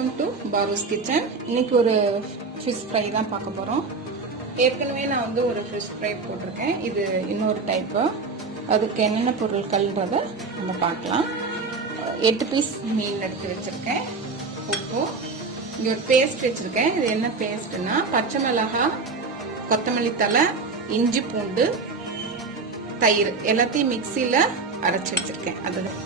Welcome to பாரூஸ் kitchen. இன்னைக்கு ஒரு fish fry தான் பார்க்க போகிறோம். ஏற்கனவே நான் வந்து ஒரு ஃபிஷ் ஃப்ரை போட்டிருக்கேன். இது இன்னொரு டைப்பு. அதுக்கு என்னென்ன பொருட்கள்ன்றதை நம்ம பார்க்கலாம். 8 பீஸ் மீன் எடுத்து வச்சுருக்கேன். உப்பு, இங்கே ஒரு பேஸ்ட் வச்சுருக்கேன். இது என்ன பேஸ்ட்னா பச்சை மிளகாய், கொத்தமல்லி தழை, இஞ்சி பூண்டு, தயிர் எல்லாத்தையும் மிக்சியில் அரைச்சி வச்சுருக்கேன். அதுதான்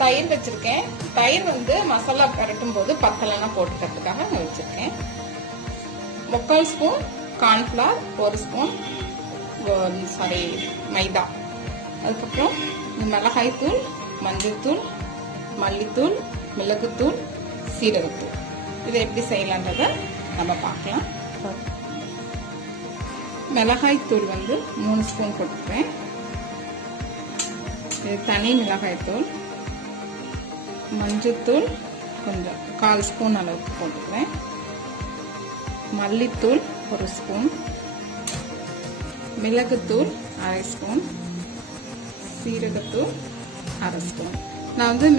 தயிர் வச்சிருக்கேன். தயிர் வந்து மசாலா பரட்டும் போது பத்தலைன்னா போட்டுக்கிறதுக்காக நான் வச்சிருக்கேன். 3/4 ஸ்பூன் கார்ன்ஃபிளவர், 1 ஸ்பூன் மைதா, அதுக்கப்புறம் மிளகாய் தூள், மஞ்சள் தூள், மல்லித்தூள், மிளகுத்தூள், சீரகத்தூள். இதை எப்படி செய்யலான்றத நம்ம பார்க்கலாம். மிளகாய் தூள் வந்து 3 ஸ்பூன் போட்டுக்கிறேன். இது தனி மிளகாய் தூள். மஞ்சத்தூள் கொஞ்சம் 1/4 ஸ்பூன் அளவுக்கு போட்டுக்கிறேன். மல்லித்தூள் 1 ஸ்பூன், மிளகுத்தூள் 1/2 ஸ்பூன், சீரகத்தூள் 1/2 ஸ்பூன். நான் வந்து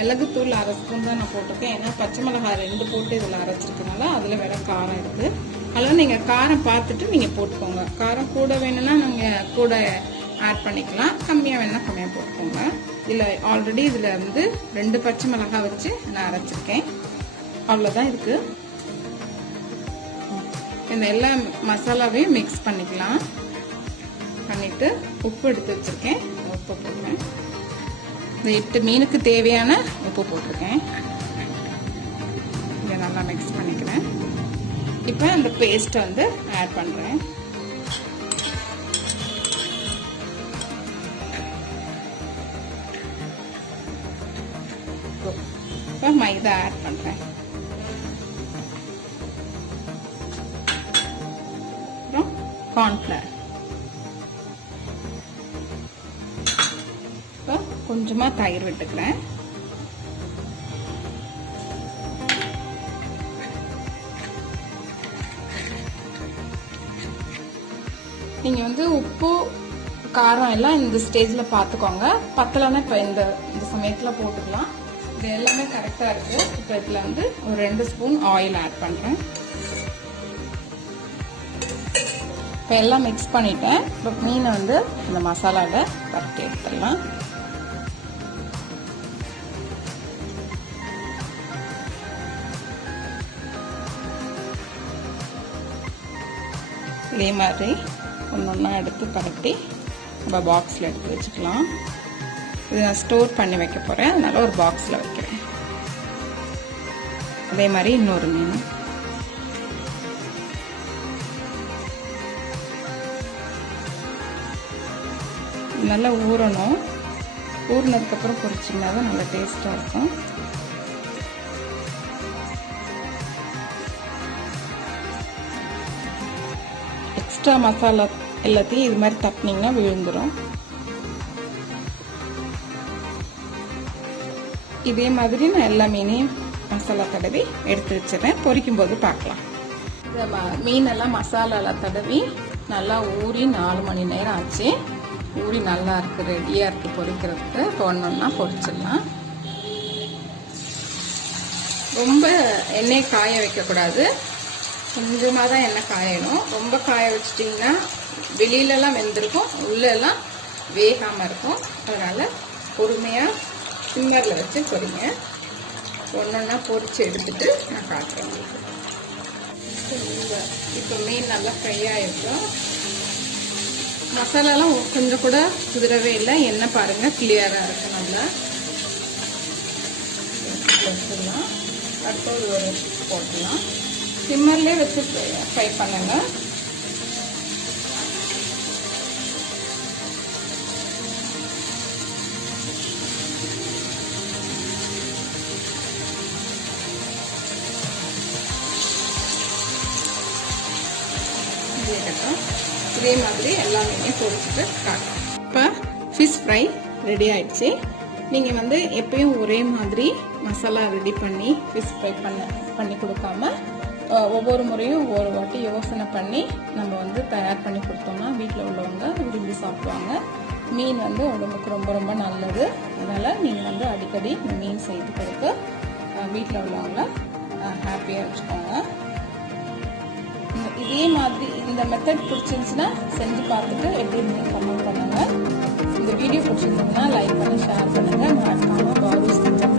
மிளகுத்தூள் 1/2 ஸ்பூன் தான் நான் போட்டிருக்கேன். ஏன்னா பச்சை மிளகாய் 2 போட்டு இதில் அரைச்சிருக்கனால அதில் வேற காரம் இருக்குது. அதனால் நீங்கள் காரம் பார்த்துட்டு நீங்கள் போட்டுக்கோங்க. காரம் கூட வேணும்னா நீங்கள் கூட ஆட் பண்ணிக்கலாம், கம்மியாக வேணா கம்மியாக போட்டுக்கோங்க. இதில் ஆல்ரெடி இதில் வந்து 2 பச்சை மிளகாய் வச்சு நான் அரைச்சிருக்கேன். அவ்வளோதான் இருக்கு. இந்த எல்லா மசாலாவையும் மிக்ஸ் பண்ணிக்கலாம். பண்ணிட்டு உப்பு எடுத்து வச்சிருக்கேன். உப்பு போடுறேன். இந்த 8 மீனுக்கு தேவையான உப்பு போட்டிருக்கேன். இதை நல்லா மிக்ஸ் பண்ணிக்கிறேன். இப்போ அந்த பேஸ்ட்டை வந்து ஆட் பண்ணுறேன். இப்போ மைதா ஆட் பண்ணுறேன். அப்புறம் கார்ன்ஃப்ளவர். இப்போ கொஞ்சமாக தயிர் விட்டுக்கிறேன். நீங்கள் வந்து உப்பு காரம் எல்லாம் இந்த ஸ்டேஜில் பார்த்துக்கோங்க. பத்தலைன்னா இப்போ இந்த சமயத்தில் போட்டுக்கலாம். இது எல்லாமே கரெக்டாக இருக்குது. இப்போ இதில் வந்து ஒரு 2 ஸ்பூன் ஆயில் ஆட் பண்ணுறேன். இப்போ எல்லாம் மிக்ஸ் பண்ணிட்டேன். இப்போ மீனை வந்து இந்த மசாலாவில் பரட்டி எடுத்துடலாம். இதே மாதிரி ஒன்று எடுத்து பரட்டி நம்ம பாக்ஸில் எடுத்து வச்சுக்கலாம். இது நான் ஸ்டோர் பண்ணி வைக்க போகிறேன். அதனால ஒரு பாக்ஸில் வைக்கிறேன். அதே மாதிரி இன்னொரு மீன். நல்லா ஊறணும். ஊறினதுக்கப்புறம் பொரிச்சிங்கன்னா தான் நல்லா டேஸ்ட்டாக இருக்கும். எக்ஸ்ட்ரா மசாலா எல்லாத்தையும் இது மாதிரி தட்டினீங்கன்னா விழுந்துடும். இதே மாதிரி நான் எல்லா மீனையும் மசாலா தடவி எடுத்து வச்சிடறேன். பொரிக்கும் போது பார்க்கலாம். மீனெல்லாம் மசாலாவில் தடவி நல்லா ஊறி 4 மணி நேரம் ஆச்சு. ஊறி நல்லா இருக்கு, ரெடியாக இருக்குது பொரிக்கிறதுக்கு. ஒன்றா பொரிச்சிடலாம். ரொம்ப எண்ணெய் காய வைக்கக்கூடாது. கொஞ்சமாக தான் எண்ணெய் காயணும். ரொம்ப காய வச்சிட்டிங்கன்னா வெளியிலலாம் வெந்திருக்கும், உள்ளெல்லாம் வேகாமல் இருக்கும். அதனால் பொறுமையாக சிம்மரில் வச்சு பொரிங்க. ஒன்றா பொரிச்சு எடுத்துட்டு நான் காட்டுறேன். இப்போ மீன் நல்லா ஃப்ரை ஆகிருக்கும். மசாலாலாம் கொஞ்சம் கூட குதிரவே இல்லை. எண்ணெய் பாருங்கள், கிளியராக இருக்குது. நல்லா வச்சிடலாம். அடுத்தது ஒரு போட்டுடலாம். சிம்மர்லேயே வச்சு ஃப்ரை பண்ணுங்க. இதே மாதிரி எல்லாமே பொரிச்சுட்டு காட்டுறோம். இப்போ ஃபிஷ் ஃப்ரை ரெடி ஆயிடுச்சு. நீங்கள் வந்து எப்பயும் ஒரே மாதிரி மசாலா ரெடி பண்ணி ஃபிஷ் ஃப்ரை பண்ணி கொடுக்காம ஒவ்வொரு முறையும் ஒவ்வொரு வாட்டி யோசனை பண்ணி நம்ம வந்து தயார் பண்ணி கொடுத்தோம்னா வீட்டில் உள்ளவங்க விரும்பி சாப்பிடுவாங்க. மீன் வந்து உடம்புக்கு ரொம்ப ரொம்ப நல்லது. அதனால் நீங்கள் வந்து அடிக்கடி மீன் செய்து கொடுக்க வீட்டில் உள்ளவங்க ஹாப்பியாக வச்சுக்கோங்க. இதே மாதிரி இந்த மெத்தட் பிடிச்சிருந்துச்சுன்னா செஞ்சு பார்த்துட்டு எப்படி இருந்தீங்க கமெண்ட் பண்ணுங்கள். இந்த வீடியோ பிடிச்சிருந்தீங்கன்னா லைக் பண்ணி ஷேர் பண்ணுங்கள். மறக்காமல் பாரூஸ் கிச்சன்